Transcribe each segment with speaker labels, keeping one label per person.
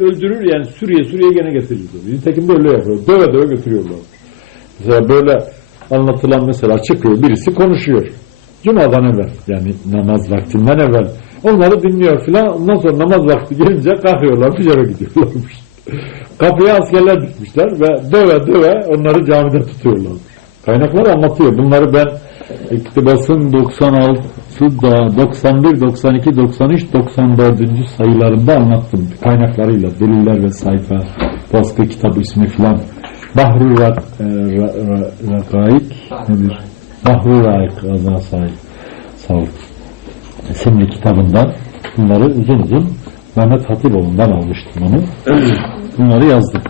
Speaker 1: öldürür yani Suriye Suriye gene getirir. diyor. Nitekim de öyle yapıyor. Döve döve götürüyorlar. Mesela böyle anlatılan mesela çıkıyor birisi konuşuyor. Cuma'dan evvel yani namaz vaktinden evvel. Onları dinliyor filan. Ondan sonra namaz vakti gelince kalkıyorlar pijama gidiyorlarmış. Kapıya askerler dikmişler ve döve döve onları camide tutuyorlar. Kaynaklar anlatıyor. Bunları ben İktibas'ın 96'da 91, 92, 93, 94. sayılarında anlattım. Kaynaklarıyla, deliller ve sayfa, baskı kitabı ismi filan. Bahru Ra- e, Ra- Ra- Rakaik nedir? Bahru Raik adına sahip. Sağlık. isimli kitabından bunları uzun uzun Mehmet Hatipoğlu'ndan almıştım onu. Bunları yazdım.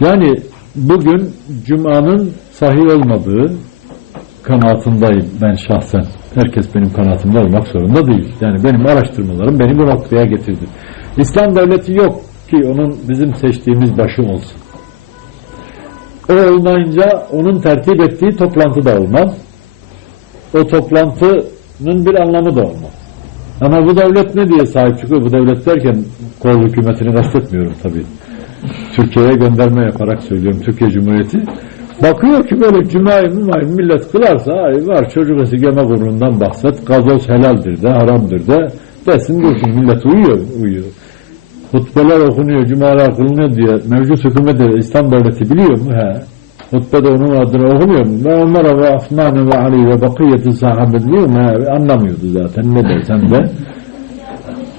Speaker 1: Yani bugün Cuma'nın sahih olmadığı kanaatindeyim ben şahsen. Herkes benim kanaatimde olmak zorunda değil. Yani benim araştırmalarım beni bu noktaya getirdi. İslam devleti yok ki onun bizim seçtiğimiz başı olsun. O olmayınca onun tertip ettiği toplantı da olmaz. O toplantının bir anlamı da olmaz. Ama bu devlet ne diye sahip çıkıyor? Bu devlet derken kol hükümetini kastetmiyorum tabii. Türkiye'ye gönderme yaparak söylüyorum. Türkiye Cumhuriyeti. Bakıyor ki böyle cumayı mümayı millet kılarsa ay var çocuk geme burnundan bahset. Gazoz helaldir de haramdır de desin dursun millet uyuyor uyuyor. Hutbeler okunuyor, cumalar kılınıyor diye mevcut hükümet de İslam devleti biliyor mu? He. Hutbede onun adına okunuyor mu? Ve Ömer ve Osman ve Ali ve bakiyeti sahabe biliyor mu? He. Anlamıyordu zaten ne dersen de.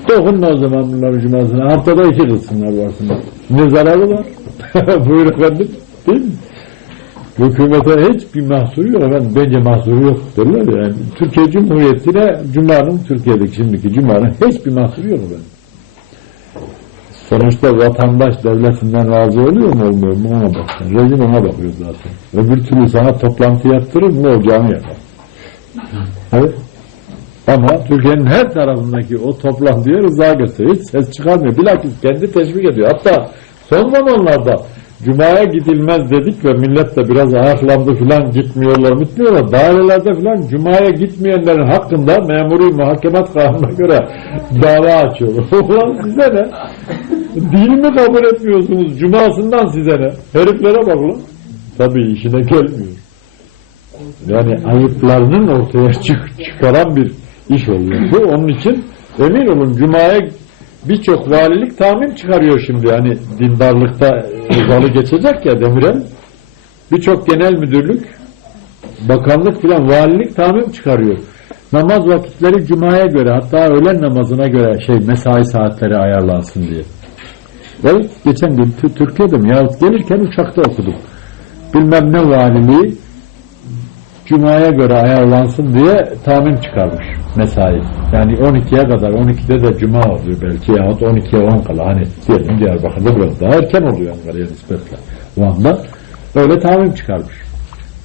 Speaker 1: Dokunma o zaman bunları cumasına. Haftada iki kılsınlar varsınlar. Ne zararı var? Buyur efendim. Değil mi? Hükümete hiçbir mahsuru yok efendim. Bence mahsuru yok derler yani. Türkiye Cumhuriyeti'ne Cuma'nın Türkiye'deki şimdiki Cuma'nın hiçbir mahsuru yok efendim. Sonuçta vatandaş devletinden razı oluyor mu olmuyor mu ona bak. Rejim ona bakıyor zaten. Öbür türlü sana toplantı yaptırır mı o cami yapar. Evet. Ama Türkiye'nin her tarafındaki o toplantıya rıza gösteriyor. Hiç ses çıkarmıyor. Bilakis kendi teşvik ediyor. Hatta son zamanlarda Cuma'ya gidilmez dedik ve millet de biraz ayaklandı filan gitmiyorlar gitmiyorlar. Dairelerde filan Cuma'ya gitmeyenlerin hakkında memuri muhakemat kanununa göre dava açıyor. Ulan size ne? Din mi kabul etmiyorsunuz? Cumasından size ne? Heriflere bak ulan. Tabii işine gelmiyor. Yani ayıplarının ortaya çık çıkaran bir iş oluyor. Bu onun için emin olun Cuma'ya birçok valilik tamim çıkarıyor şimdi. Hani dindarlıkta özalı geçecek ya Demirel. Birçok genel müdürlük, bakanlık filan valilik tamim çıkarıyor. Namaz vakitleri Cuma'ya göre hatta öğlen namazına göre şey mesai saatleri ayarlansın diye. Evet, geçen gün Tü- Türkiye'de mi yahut gelirken uçakta okudum. Bilmem ne valiliği Cuma'ya göre ayarlansın diye tahmin çıkarmış mesai. Yani 12'ye kadar, 12'de de Cuma oluyor belki yahut 12'ye 10 kala. Hani diyelim Diyarbakır'da biraz daha erken oluyor Ankara'ya nispetle. Van'da öyle tahmin çıkarmış.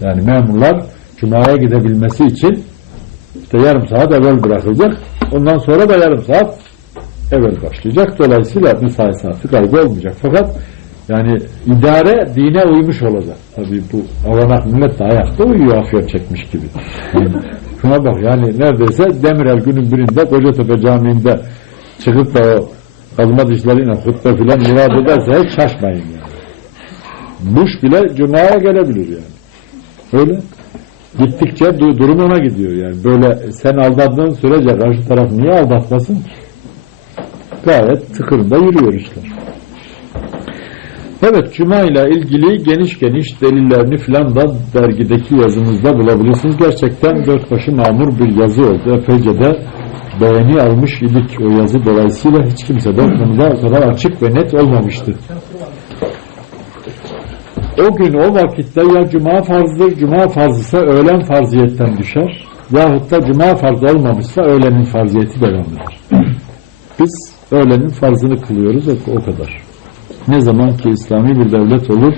Speaker 1: Yani memurlar Cuma'ya gidebilmesi için işte yarım saat evvel bırakılacak. Ondan sonra da yarım saat evvel başlayacak. Dolayısıyla mesai saati kaybı olmayacak. Fakat yani idare dine uymuş olacak. Tabii bu avanak millet de ayakta uyuyor afyon çekmiş gibi. Yani şuna bak yani neredeyse Demirel günün birinde Kocatepe Camii'nde çıkıp da o kazma dişleriyle hutbe filan murad ederse hiç şaşmayın yani. Buş bile Cuma'ya gelebilir yani. Öyle. Gittikçe du- durum ona gidiyor yani. Böyle sen aldattığın sürece karşı taraf niye aldatmasın ki? Gayet tıkırında yürüyor işler. Evet, Cuma ile ilgili geniş geniş delillerini filan da dergideki yazımızda bulabilirsiniz. Gerçekten dört başı mamur bir yazı oldu. Epeyce de beğeni almış idik o yazı. Dolayısıyla hiç kimse de konuda o kadar açık ve net olmamıştı. O gün o vakitte ya Cuma farzdır, Cuma farz ise öğlen farziyetten düşer. Yahut da Cuma farz olmamışsa öğlenin farziyeti devam eder. Biz öğlenin farzını kılıyoruz o kadar. Ne zaman ki İslami bir devlet olur,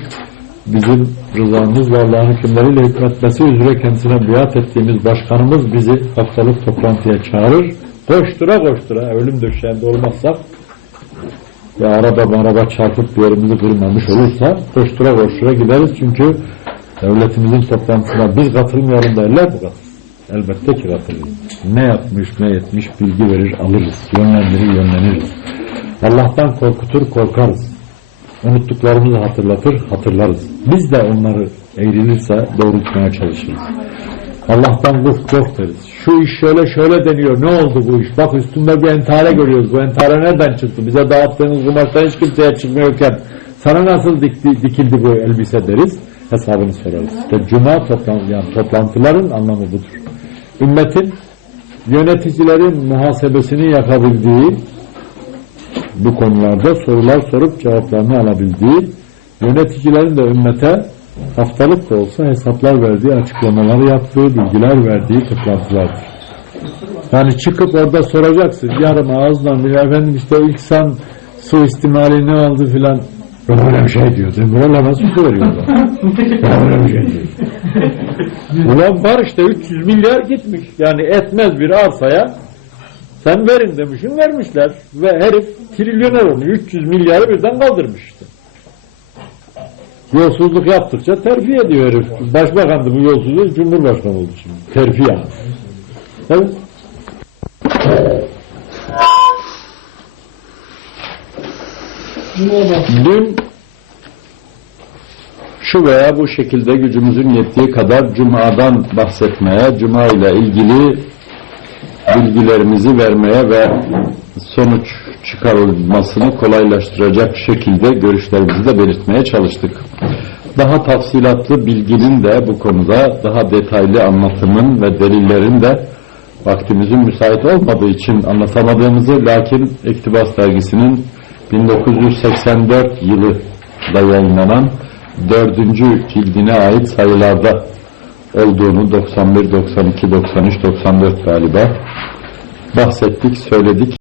Speaker 1: bizim rızamız ve Allah'ın hükümleriyle hükmetmesi üzere kendisine biat ettiğimiz başkanımız bizi haftalık toplantıya çağırır. Koştura koştura, ölüm döşeğinde olmazsak ve araba araba çarpıp bir yerimizi kırmamış olursa koştura koştura gideriz çünkü devletimizin toplantısına biz katılmayalım derler mi? Elbette ki katılırız. Ne yapmış ne etmiş bilgi verir alırız. Yönlendirir yönleniriz. Allah'tan korkutur, korkarız. Unuttuklarımızı hatırlatır, hatırlarız. Biz de onları eğrilirse doğrultmaya çalışırız. Allah'tan kork kork deriz. Şu iş şöyle şöyle deniyor. Ne oldu bu iş? Bak üstünde bir entare görüyoruz. Bu entare nereden çıktı? Bize dağıttığınız kumaştan hiç kimseye çıkmıyorken sana nasıl dikti, dikildi bu elbise deriz. Hesabını sorarız. İşte cuma toplan yani toplantıların anlamı budur. Ümmetin yöneticilerin muhasebesini yapabildiği bu konularda sorular sorup cevaplarını alabildiği yöneticilerin de ümmete haftalık da olsa hesaplar verdiği, açıklamaları yaptığı, bilgiler verdiği toplantılardır. Yani çıkıp orada soracaksın. Yarım ağızdan bir efendim işte ilk san suistimali ne aldı filan. Böyle bir şey diyor. Böyle nasıl su veriyorlar? Böyle bir şey diyor. Ulan var işte 300 milyar gitmiş. Yani etmez bir arsaya sen verin demişsin vermişler. Ve herif trilyoner olmuş. 300 milyarı birden kaldırmış işte. Yolsuzluk yaptıkça terfi ediyor herif. Başbakandı bu yolsuzluk, Cumhurbaşkanı oldu şimdi. Terfi yani.
Speaker 2: Dün şu veya bu şekilde gücümüzün yettiği kadar Cuma'dan bahsetmeye, Cuma ile ilgili bilgilerimizi vermeye ve sonuç çıkarılmasını kolaylaştıracak şekilde görüşlerimizi de belirtmeye çalıştık. Daha tafsilatlı bilginin de bu konuda daha detaylı anlatımın ve delillerin de vaktimizin müsait olmadığı için anlatamadığımızı lakin İktibas dergisinin 1984 yılında yayınlanan dördüncü cildine ait sayılarda olduğunu 91, 92, 93, 94 galiba bahsettik, söyledik.